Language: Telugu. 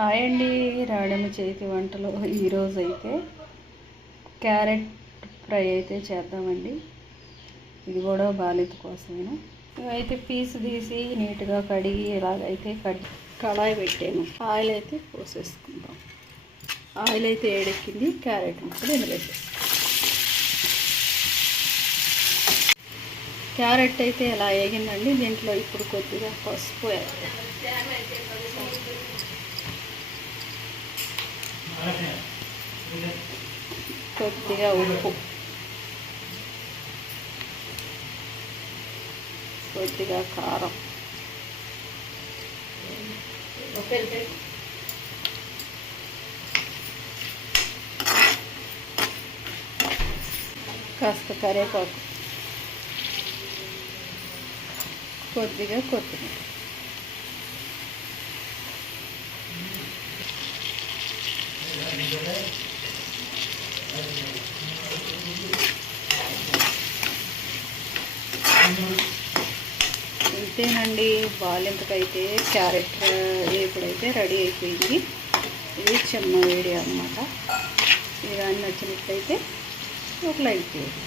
హాయ్ అండి, రాడమ్మ చేతి వంటలో ఈరోజు అయితే క్యారెట్ ఫ్రై అయితే చేద్దామండి. ఇది కూడా బాలింత కోసమేను. ఇవైతే పీసు తీసి నీట్గా కడిగి ఇలాగైతే కళాయి పెట్టాను. ఆయిల్ అయితే పోసేసుకుందాం. ఆయిల్ అయితే ఏడెక్కింది. క్యారెట్ ముక్కలు ఇందులో క్యారెట్ అయితే ఎలా వేగిందండి. దీంట్లో ఇప్పుడు కొద్దిగా పసుపు వేయాలి, కొద్దిగా ఉప్పు, కొద్దిగా కారం, కాస్త కరివేపాకు, కొద్దిగా కొత్తిమీర. ఇంతేనండి, బాలింతకైతే క్యారెట్ ఇప్పుడైతే రెడీ అయిపోయింది. ఇది చిన్న వీడియో అన్నమాట. ఇది కానీ నచ్చినట్లయితే ఒక లైక్ చేయండి.